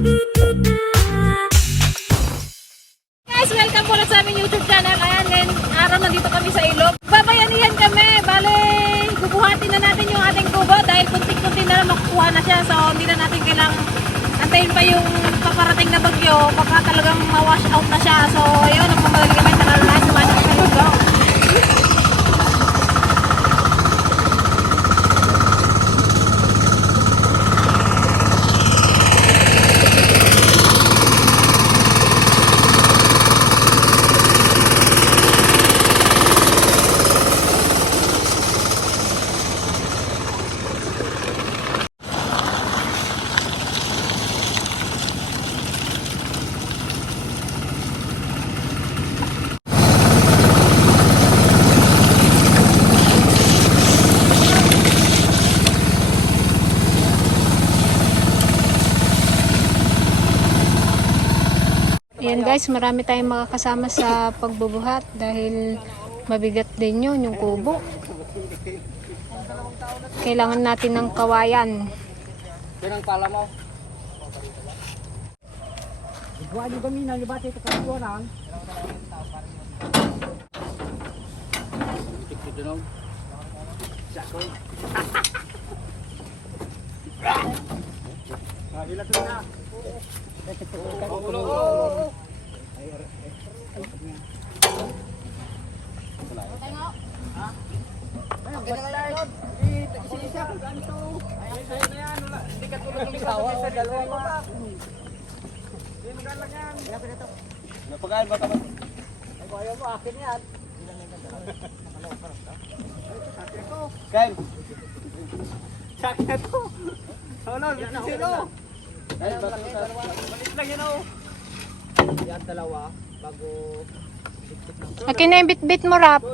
Guys, welcome po sa aming YouTube channel. Ayan, ngayon araw nandito kami sa ilog. Babayanihan kami. Bale, bubuhatin na natin yung ating kubo dahil kunti-kunti na lang makukuha na siya. So, hindi na natin kailangang antayin pa yung paparating na bagyo. Baka talagang ma-wash out na siya. So, ayun, nagmamadali kami sa lahat. Sumasok sa ilog. Go! Ayan guys, marami tayong makakasama sa pagbubuhat dahil mabigat din yun, yung kubo. Kailangan natin ng kawayan. Yan ang pala mo. Iguan yung gamina, yung bate ito kasuwanan. Tiktik doon. Sakoy. Ilat na. Napagain ba tayo? Ayaw mo, akin yan. Kain. Sakit na to. Ano, sino? Malit lang yan o. Yan dalawa, bago... Akin na yung bit-bit mo, Rap.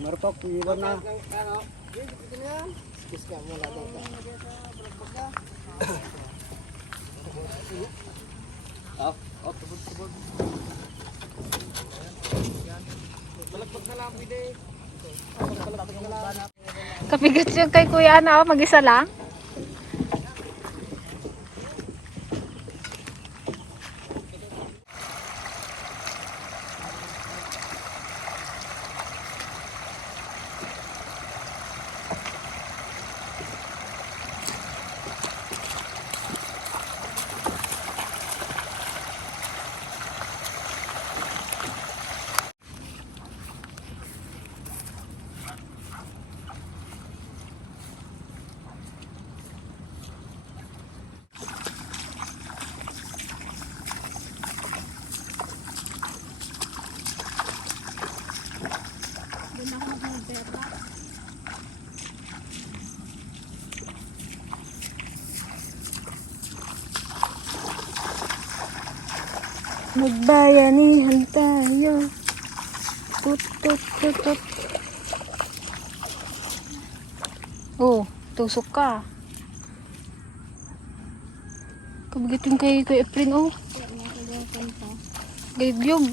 Marupok, iwan na. Kapigat yung kay Kuya na, mag-isa lang. Magbayanihan tayo. Tut tut tut tut. Oh, tusok ka. Kabigatin kay Efren, oh. Gabyog.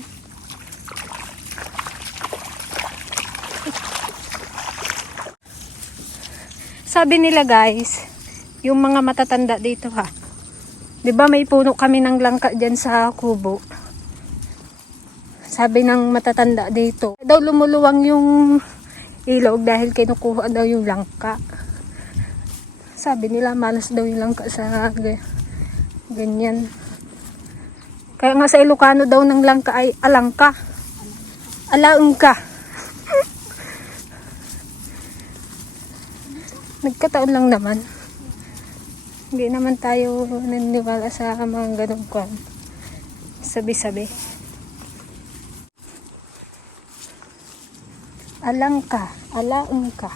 Sabi nila guys, yung mga matatanda dito ha. 'Di ba may puno kami ng langka diyan sa kubo. Sabi ng matatanda dito, daw lumuluwang yung ilog dahil kinukuha daw yung langka. Sabi nila malas daw yung langka sa ganyan. Kaya nga sa Ilocano daw ng langka ay alangka. Alaangka. Nagkataon lang naman. Hindi naman tayo naniniwala sa mga ganong kwan. Sabi-sabi. Alangka, alaangka.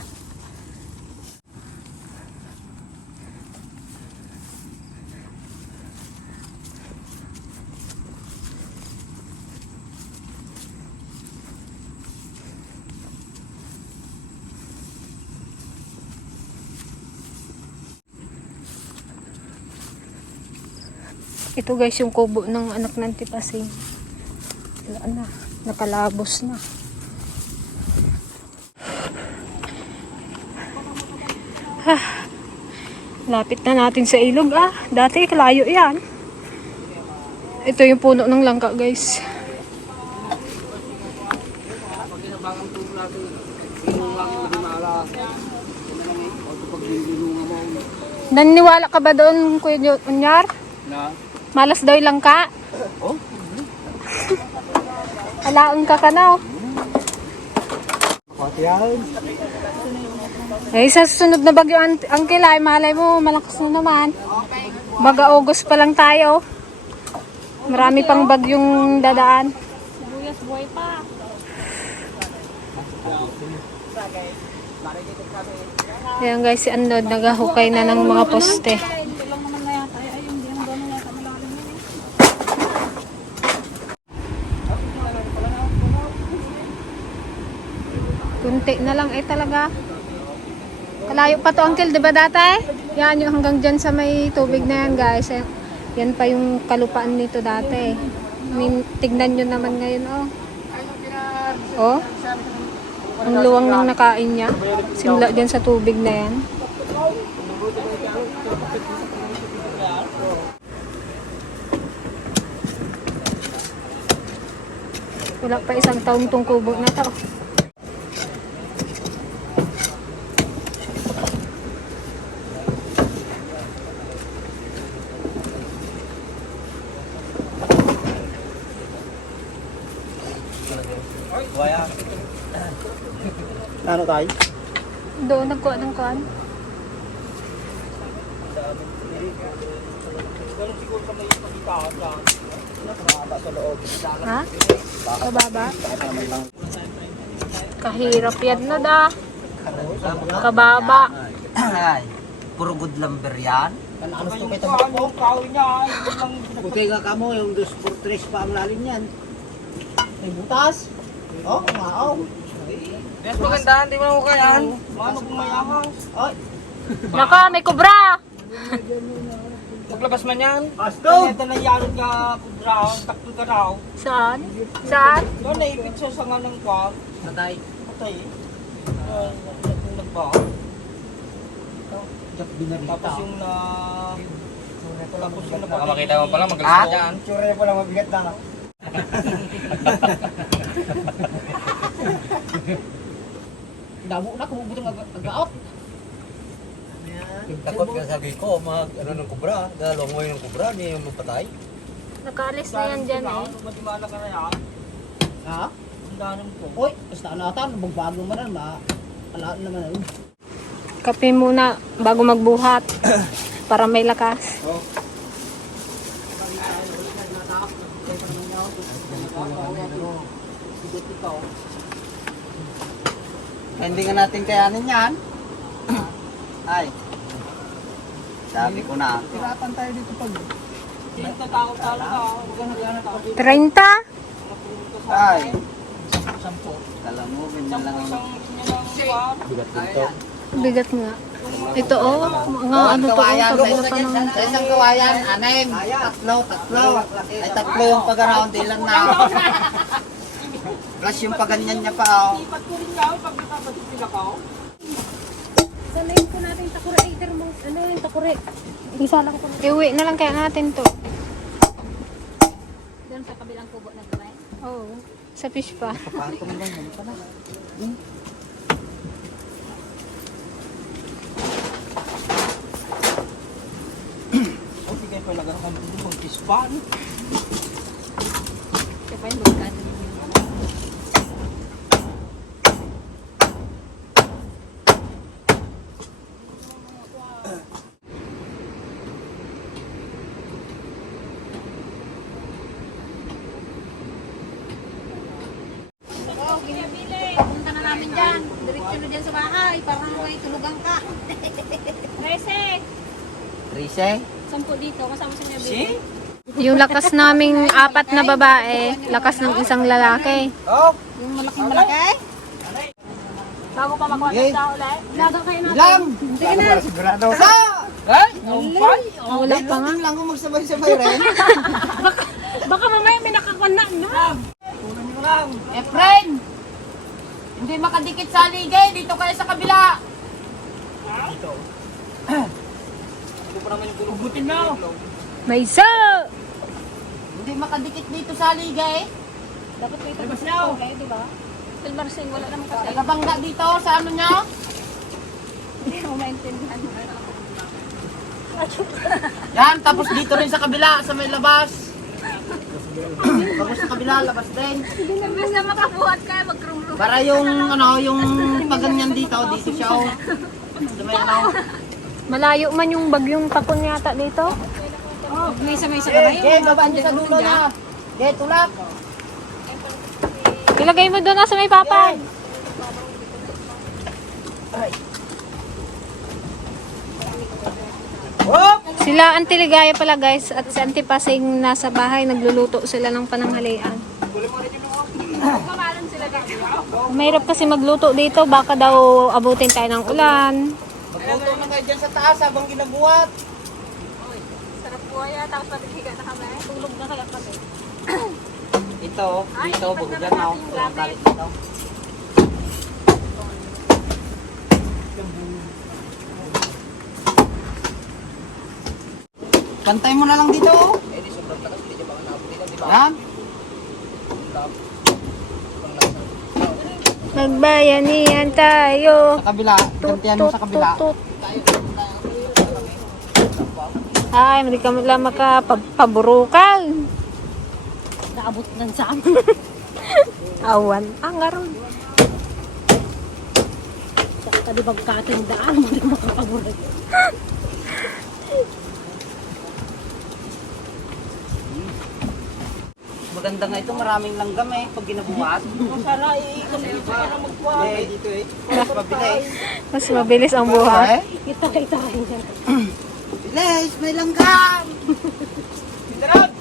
Ito guys yung kubo ng anak ng Tipasing. Wala na. Nakalabos na. Lapit na natin sa ilog Dati kalayo yan. Ito yung puno ng langka guys. Naniniwala ka ba doon, Kuya Unyar? Na? Malas daw yung langka? Oh? Alaon ka na Patiyan. Sa susunod na bagyo, Uncle, ay malay mo, malakas na naman. Mag-August pa lang tayo. Marami pang bagyong dadaan. Sibuyas buhay pa. Ayan guys, si Anod, naghahukay na ng mga poste. Kunti na lang talaga. Kalayo pa to, Uncle, di ba dati? Yan yung hanggang dyan sa may tubig na yan guys. Yan pa yung kalupaan nito dati. Tignan nyo naman ngayon Oh. Ang luwang ng nakain niya. Simula dyan sa tubig na yan. Wala pa isang taong tong kubo na to. Ano tayo? Doon nagkuha ng kuhan. Ha? Kababa? Kahirap yan na Kababa. Ay, puro good lumber yan. Ano gusto kayo tabak? Buti ka ka mo, yung 2x3 pa ang lalim yan. May butas. Oh, maaw. Yes, maganda, hindi mo na hukayan. Ano kung may ahas? Ay, Naka, may kubra! Paglabas man yan. kanya talayarod ka, kubra, takto ka raw. Saan? Saan? Doon naipit sa sanga ng kwag. Natay. Patay. Nagba. Tapos yung na... Tapos yung Baka makita mo pala, magalas na yan. Tsura niya pala mabigat na. Damo na, kumubutong agaot. Takot ka sabi ko, ano ng kubra. Dalawang mo yung kubra, hindi yung magpatay. Nakaalis na yan dyan Matimala ka na yan. Ha? Ang danom ko. Uy, basta natin, magbago mo na, alaan naman yun. Kape muna bago magbuhat. Para may lakas. Hindi nga natin kayanin yan. Ay. Sabi ko na. Hirapan tayo dito pag... Tinta tao talaga. Huwag ka naghanap ako. 30? Ay. Sampo. Kala mo, ganyan lang ang... Isang niya lang Bigat nga. Ito mga ano to, kabila pa ng... Sa isang kawayan, 6. Tatlo. Ay, tatlo yung pag-around, ilan na. Plus yung paganyan niya pa. Ipat ko rin nga pag nakabatid sila ka. Sanayin ko natin takurator mo. Ano yung takure? Isa lang ko. Iuwi na lang kaya natin to. Doon sa kabilang kubo na gawin. Oo. Sa fish pa. Papatong lang mo pa na. O, sige pa naghanap ng mag-ispan. Siya pa yung magkano ninyo. Punta na namin dyan. Diretso na dyan sa bahay. Para may tulugan ka. 13. Rise? 10 dito. Kasama sa niya. Yung lakas naming 4 na babae, lakas ng isang lalaki. Oh! Yung malaking malaki. Bago pa makuha Yay. sa ulit. Lagang kayo natin. Ilang! Sige na. Sigurado. Wala pa nga. Lang kung magsabay-sabay rin. Baka mamaya may nakakuha na. Efren! Hindi makadikit sa aligay. Dito kayo sa kabila. May isa! Hindi makadikit dito sa aligay. Dapat may ito okay, di ba? Silmarsin, wala naman kasi. Nagabangga dito sa ano niya. Hindi ko maintindihan. Yan, tapos dito rin sa kabila, sa may labas. Tapos sa kabila, labas din. Imbes na makabuhat kaya mag-room-room. Para yung ano, yung paganyan dito siya oh. Sa may ano. Malayo man yung bagyong tapon yata dito. Oh, may isa Baba niyo sa dulo na. Tulak. Ilagay mo doon na sa may papan. Sila Auntie Ligaya pala guys at si Auntie Pasing nasa bahay nagluluto sila ng pananghalian. Mahirap kasi magluto dito baka daw abutin tayo ng ulan. Magluto na kayo dyan sa taas habang ginabuhat. Sarap po kaya tapos patigiga na kami. Tulog na kaya kami. Ito, dito, bugo dyan ako. Yung kalit dito. Pantay mo na lang dito. Yan. Magbayanihan tayo. Sa kabila. Gantihan mo sa kabila. Ay, hindi kami lang makapaburukan. Naabot ng sa amin. Awan. Angaron. Sa di bagkatindaan mo din makapaburukan. Maganda nga ito, maraming langgam eh, pag ginabuhat. Sana kasi para magbuhat. Dito eh. Mas mabilis. Mas mabilis ang buhay. Eh? Kita. Bilis, may langgam! Pindarab!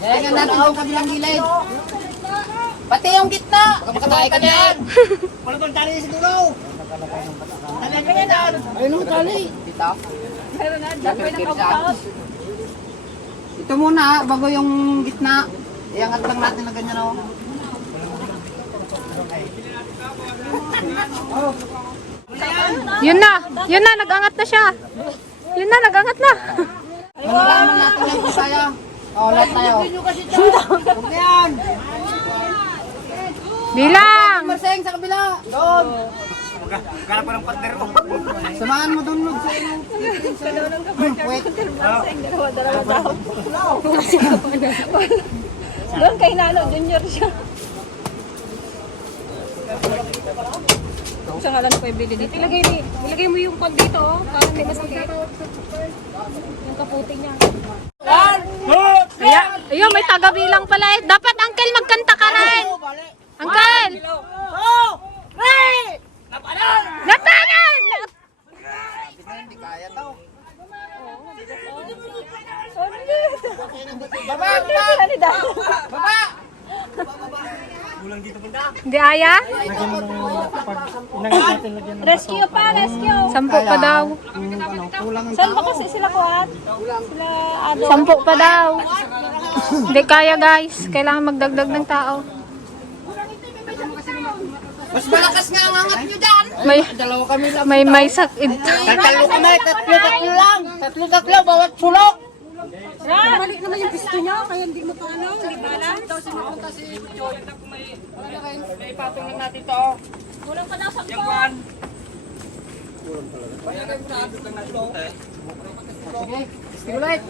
Yan natin yung kabilang gilid. Pati yung gitna! Makatay ka dyan! Wala kang tali sa dulo. Tali ka yan. Ayun ang tali. Dito? Pero na, Dapat kirsa. Ito muna, bago yung gitna. Iangat lang natin na ganyan o. Yun na, nag-angat na siya. Yun na, nag-angat na. Malalaman natin lang kung kaya. O, lahat tayo. Huwag na yan. Bilang! Marseng sa kabila. Doon. Magkala pa ng partner ko. Samahan mo doon, Lug. Wait. Doon kay Nano, junior siya. Sa ngalan ko ibili dito. Ilagay mo yung pag dito, oh, para hindi masakit. Yung kaputi niya. Ayun, may taga-bilang pala eh. Dapat, Uncle, magkanta ka rin. Uncle! Lapanan! Hindi kaya daw. Baba! Hindi aya? Rescue pa, rescue. 10 pa daw. Saan ba kasi sila kuhat? Sila ado. 10 pa daw. Hindi kaya guys. Kailangan magdagdag ng tao. Mas malakas nga ang angat nyo dyan. Dalawa kami lang. May sakit. Tatalo kami, tatlo lang. Tatlo, bawat sulok. Balik naman yung pisto niya, kaya hindi mo pa ano, hindi ba alam? Ito, sinupunta si Joy. May ipatong lang natin ito. Kulang pa daw sa kuwan. Sige, ulit.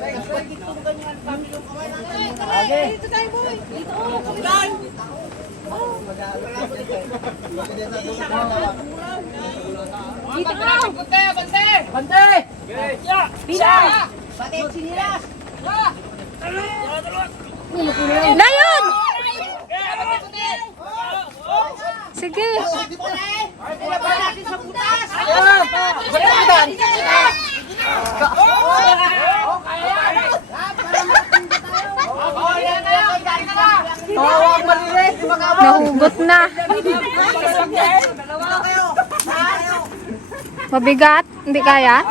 Dito tayo boy. Dito oh. Dito ka. Bante! Bante! Bila. Bante, sinilas! Dayon! Sige. Pinabahan natin sa butas! Nahugot na. Mabigat? Hindi kaya?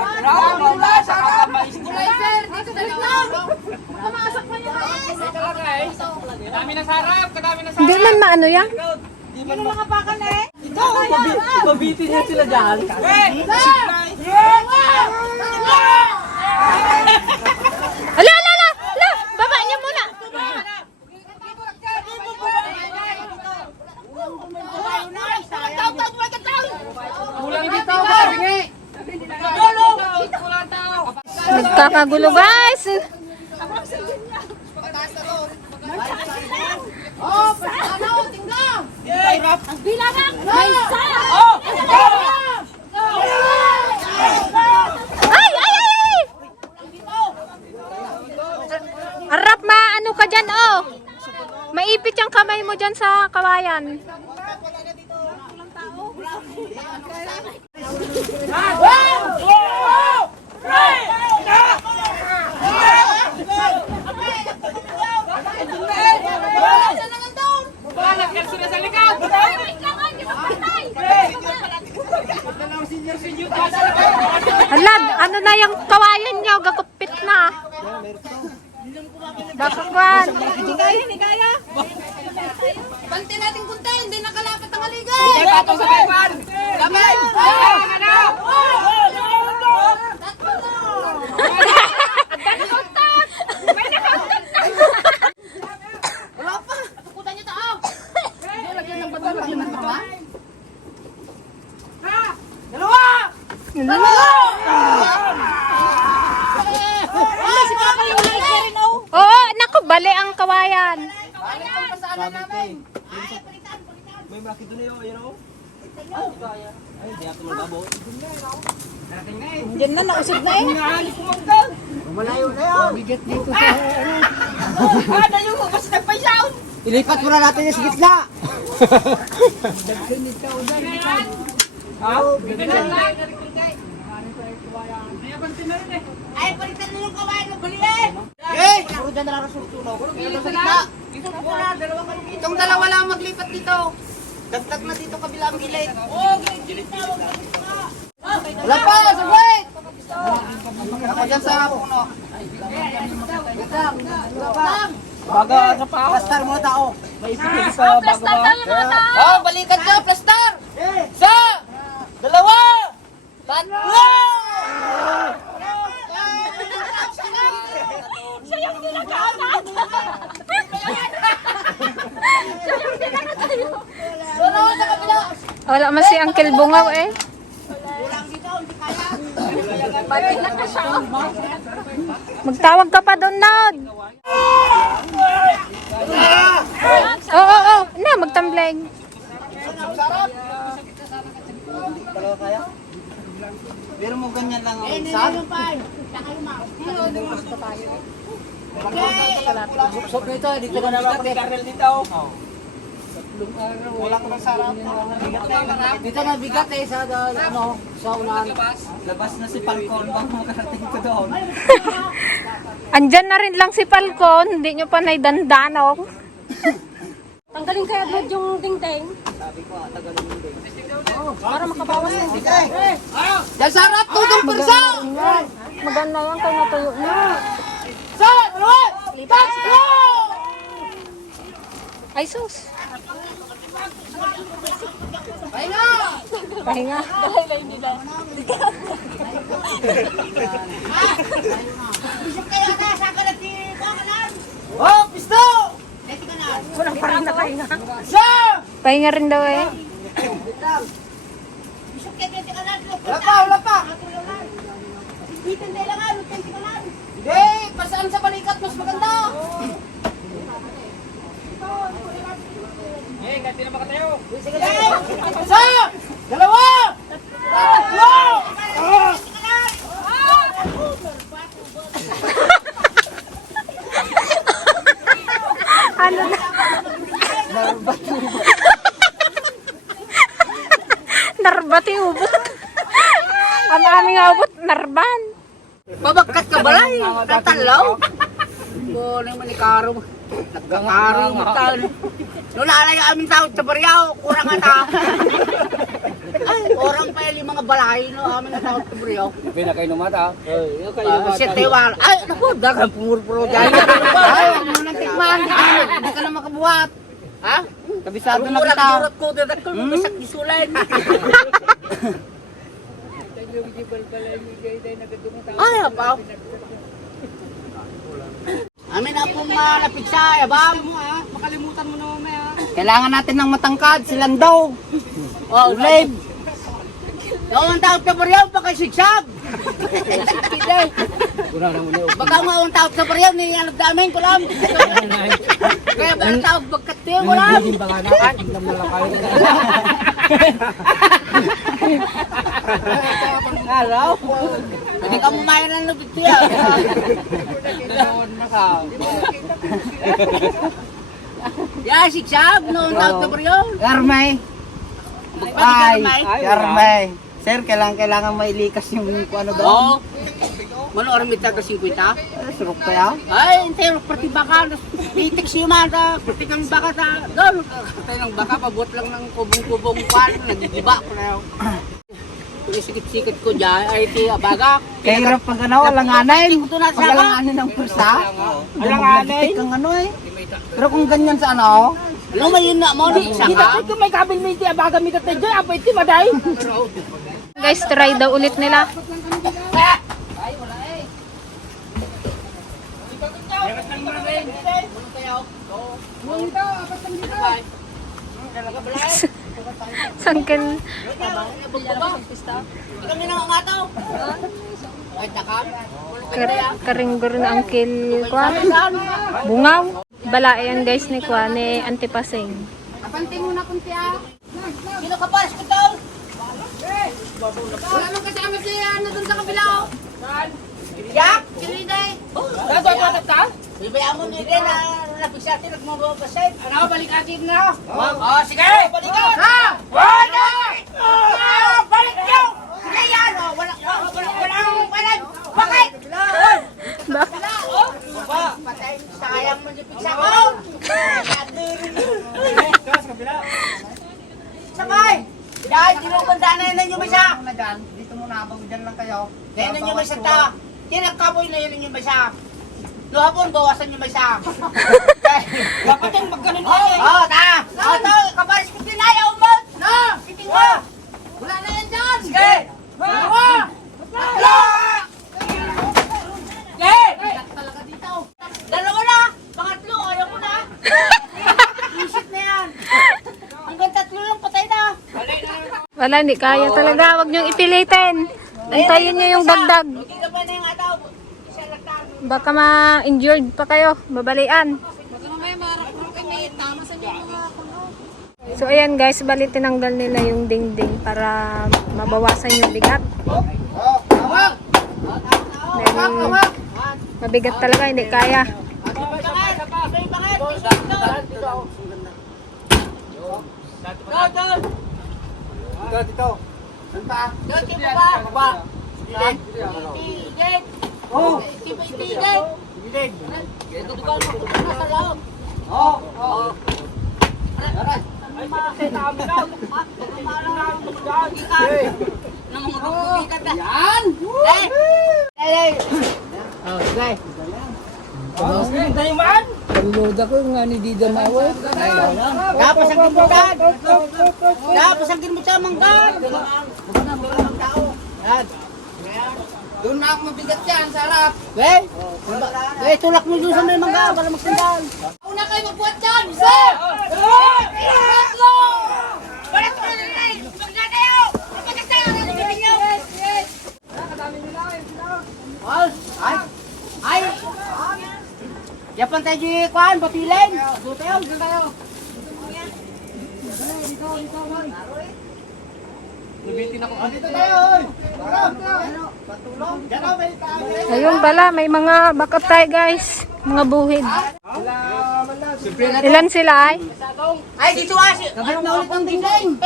Hindi man maano yan. Pabitin niya sila dyan. Ala, ala, ala! Ala! Baba niya muna! Nagkakagulo guys! Ang bilangan! May isa! Ay! Ay! Ay! Harap maano ka dyan oh! Maipit yung kamay mo dyan sa kawayan. Halag, ano na yung kawayan nyo? Gagupit na. Bakakwan. Hindi kaya. Bante natin kunti, hindi nakalapat ang aligay. Gamay! Wala pa! Tukutan niyo tao! Lagyan ng bato, lagyan ng bato. Si Papa yung like rin oh! Oo, naku, bali ang kawayan. May malaki doon yun, you know? Ay, di ako magabo. Diyan na, nausog na eh. Malayo na yan. Bigat dito sa Ilipat muna natin yung sa gitna. Ay, palitan na yung kawain mo, bali eh! Eh! Puro dyan nararasultunaw. Sa gitna. Itong dalawa lang maglipat dito. Dagdag na dito kabilang gilid. Wala pa! Sagwit! Ako dyan sa puno. Baga sa pa. Plastar muna tao. May ipigil sa bago ba? Oh, balikan ka, plastar! Isa! Dalawa! Tatlo! Siya yung dinagaanan. Siya yung dinagatayo. Wala man si Uncle Bungaw eh. Balik na ka siya. Magtawag ka pa doon, Nod. Oo, oo. Na, magtambleng. Pero mo ganyan lang ang isa. So dito, dito ka na Karel dito. Wala ko ng sarap. Dito na bigat eh sa ano, sa unahan. Labas na si Falcon. Baka makarating ko doon. Andyan na rin lang si Falcon. Hindi nyo pa naidandanok. Tanggalin kaya Lord yung tingting. Para makabawas ng bigat. Dahil sarap, tutong persa! Maganda yan kay natuyo na. Ay sus. Pahinga. Oh, pisto! Walang pa rin na pahinga. Siya! Pahinga rin daw eh. Wala pa, wala pa! Hindi, pasaan sa balikat, mas maganda! Eh, ganti na makatayo. Isa! Dalawa! Tatlo! Ano na? Narbati ubot. Ang aming ubot, narban. Babagkat ka balay! Tatalaw! Boleh mo ni Karo. Nagkakaro mo tayo. Noon naalay aming tawad sa Baryaw, kurang ata. Ay, orang pa yung mga balay, no? Amin na tawad sa Baryaw. Sabi na kayo numata. Si Tewal. Ay, naku, dagang pumurpuro dyan. Ay, ano nang man. Hindi ka na makabuhat. Ha? Kabisado na Mura kita. ka ko, dadakal mo sa kisulan. Ay, apaw. Amin na pong napigsa, abang. Makalimutan mo na mamaya. Kailangan natin ng matangkad, silang daw. Oh, Ulay. Ang tawag sa baryaw, baka sigsag. Baka ang tawag sa baryaw, nilalab namin ko lang. Kaya ba ang tawag bagkatiyo ko lang? Araw. Hindi ka mumayan ng lubit siya. Yeah, sigsag, noong tawag sa baryaw. Karmay. Ay, Karmay. Sir, kailangan mailikas yung kung ano daw. Oo. Mano orang mita ka 50? Surok kaya? Ay, entero pati baka, pitik siya man ta, pati kang baka ta, doon, pati ng baka, pabot lang ng kubong-kubong pan, nagigiba ko na yun. Sikit-sikit ko dyan, ay ti abaga. Kaya hirap pag ano, alanganin. Ito na Pag alanganin ng pursa. Alanganin. Kang ano eh. Pero kung ganyan sa ano, Ano may yun na mo, di isa ka? kung may kabil may ti abaga mi katay dyan, apay ti maday. Guys, try daw ulit nila. Sangkel. Kami nang angataw. Ay, takam. Karinggor na angkil kwa. Bungaw. Bala yan guys ni kwa ni Antipasing. Kapanting mo na kunti ah. Sino ka pa? Skutal? Wala nang kasama siya na dun sa kabila. Yak? Kiliday? Dapat ta? Bibayaan mo nila na napigsati, nagmababasit. Ano, balikatin na. Oh, sige! Balikan! Ha! Wala! Balik nyo! Sige yan! Walang palag! Bakit? Wala! Patay, sayang mo yung pigsa ko! Sabay! Dahil tinubanda na yun yung isa! Dito muna habang dyan lang kayo. Dahil yung isa ta! Kinagkaboy na yun yung isa! Luhapon, bawasan yung isa! Dapat yung magkanin Oh, ta! Oh, ta! Kapalis ko tinaya, umot! No! Siting mo! Wala na yan dyan! Sige! Dalawa! Tatlo! Sige! Talaga dito. Dalawa na! Pangatlo, ayaw ko na! Isip na yan! Hanggang tatlo lang, patay na! Wala, hindi kaya talaga. Huwag niyong ipilitin. Antayin niyo yung dagdag. Hindi ka pa na yung ataw. Isa lang ta. Baka ma-injured pa kayo. Babalian. Baka mamaya marap-rap may tama sa inyo mga kuno. So ayan guys, bali tinanggal nila yung dingding para mabawasan yung bigat. Dahil mabigat talaga, hindi kaya. Dito. Saan pa? Oh! Tapos ang gimutan. Tapos ang gimutan manggan. Doon na ako mabigat yan, sarap. Tulak mo doon sa may mangga para magsandal. Una kayo magbuhat dyan! Isa! Tatlo! Balat mo na rin! Magnanayo! Napagkasama na rin ninyo! Ay! Yapan tayo di kuhan, batilin. Doon tayo, doon tayo. Dito tayo, oy. Patulong. Diyan ako, may tayo. Ayun pala, may mga backup tayo guys. Mga buhid. Ilan sila ay? Ay, dito asi. Nabalik na ulit ang dingding.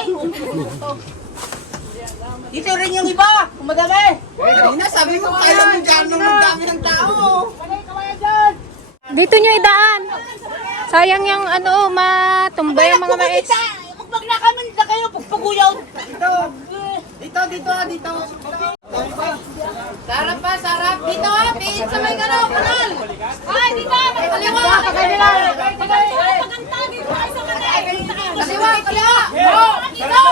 Dito rin yung iba. Kumadami. Sabi mo, kailan mo dyan nung magdami ng tao. Dito nyo idaan. Sayang yung ano, matumbay ang mga mais. Pag nakaman na kayo, pagpaguyaw. Dito. Sarap pa, sarap. Dito, Pi. Sa may galaw, kanal! Ay, dito! Kaliwa! Kaliwa! Maganda dito ay sa kanal! Kaliwa! Kaliwa! Dito!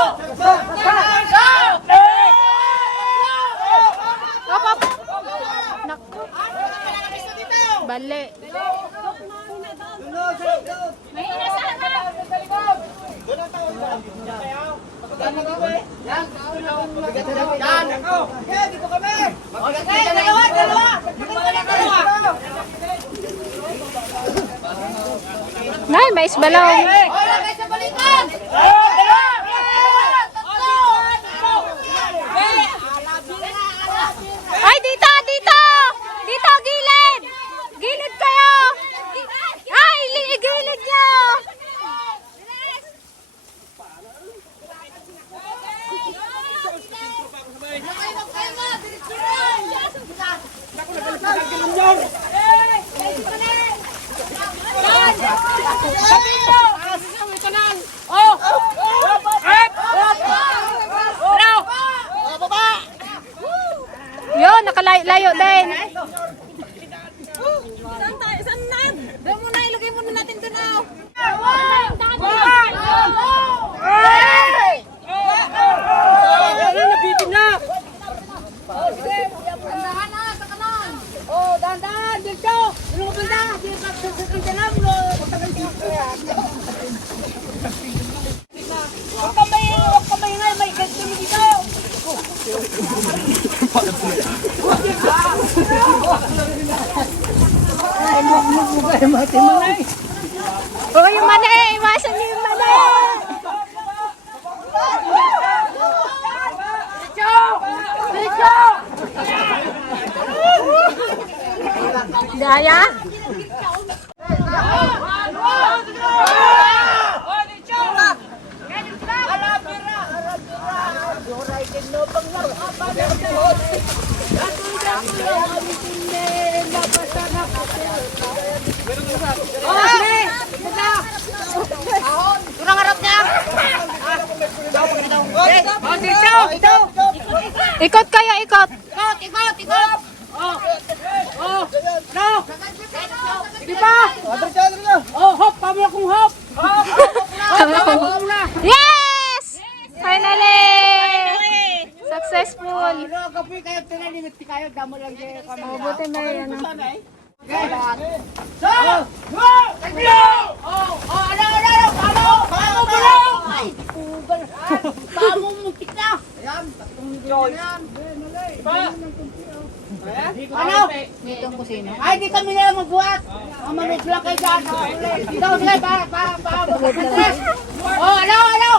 Bali. May inasahan! Nay, mais balong. Wala kayo sa balikan! Ay, dito, dito! Dito, gilid! Gilid kayo! Ay, gilid nyo! Yun, nakalayo din. Saan tayo? Saan na? Doon muna, ilagay muna natin doon. Dahan-dahan, dito! Ano ka banda? Huwag ka maingay, may ganito dito! Oh, yung mani! Iwasan niyo yung mani! Gaya? Kurang harap niya! Ikot kayo, ikot! Ikot! Yes! Finally! Successful! Kapoy kayo, tinalimit kayo, damo lang kayo. Mabuti ba yan? Ano? Ay, di kami na lang magbuhat. Mamamit lang kayo dyan. Dito, sige, ano?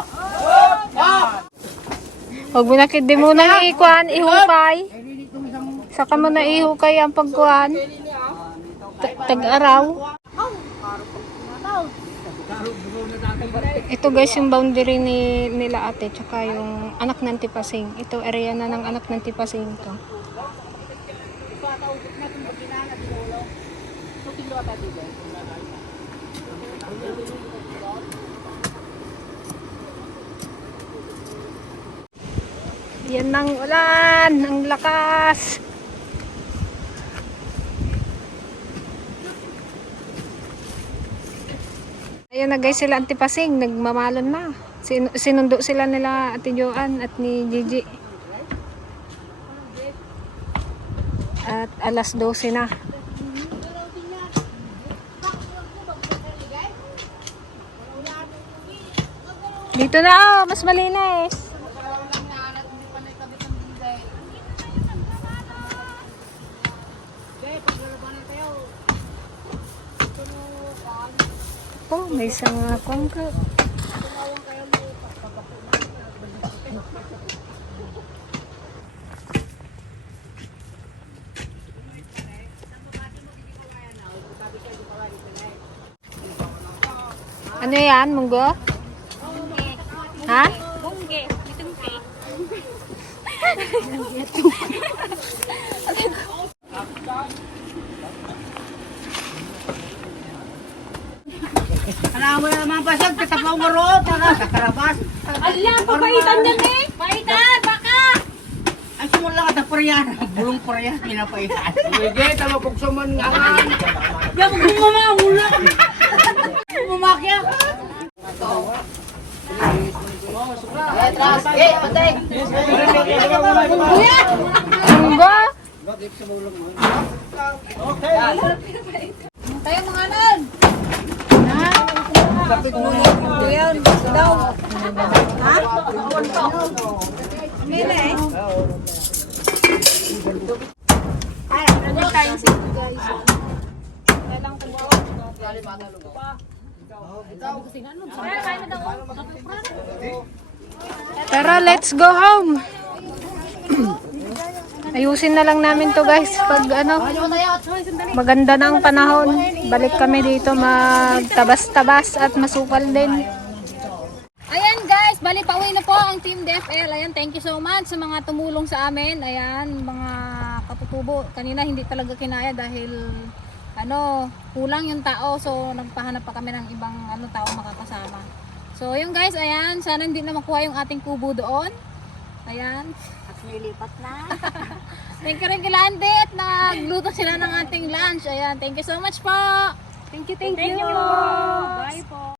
Huwag mo na kid mo na ikuan, ihukay. Saka mo na ihukay ang pagkuhan. Tag-araw. Ito guys yung boundary nila ate tsaka yung anak ng Tipasing. Ito area na ng anak ng Tipasing to. Yan ang ulan, ang lakas. Ayan na guys sila Antipasing, nagmamalon na. Sinundo sila nila Ate Joan at ni Gigi. At alas 12 na. Dito na mas malinis. Oh, may isang kongka. Ano yan, munggo? Ha? Bungge, itungke. Alam mo na naman pasag, katapaw mo roon, sa karabas. Ala, papaitan yan eh! Paitan, baka! Ay, simula ka na paryan. Bulong paryan, pinapaitan. Sige, tama kong suman nga nga. Yan, magmamahula. Mamakya. Kuya! Munggo! Tayo mga anan! Kuya, daw. Ha? Mili eh. Ay, ano tayo si guys? Kailang kumbawa. Tara, let's go home. Ayusin na lang namin to guys pag ano maganda ng panahon. Balik kami dito magtabas-tabas at masukal din. Ayan guys, bali pauwi na po ang Team DFL. Ayan, thank you so much sa mga tumulong sa amin. Ayan, mga katutubo. Kanina hindi talaga kinaya dahil kulang yung tao. So nagpahanap pa kami ng ibang tao makakasama. So yun guys, ayan, sana hindi na makuha yung ating kubo doon. Ayan. At nilipat na. Thank you rin kila Ande at nagluto sila ng ating lunch. Ayan, thank you so much po. Thank you. Bye po.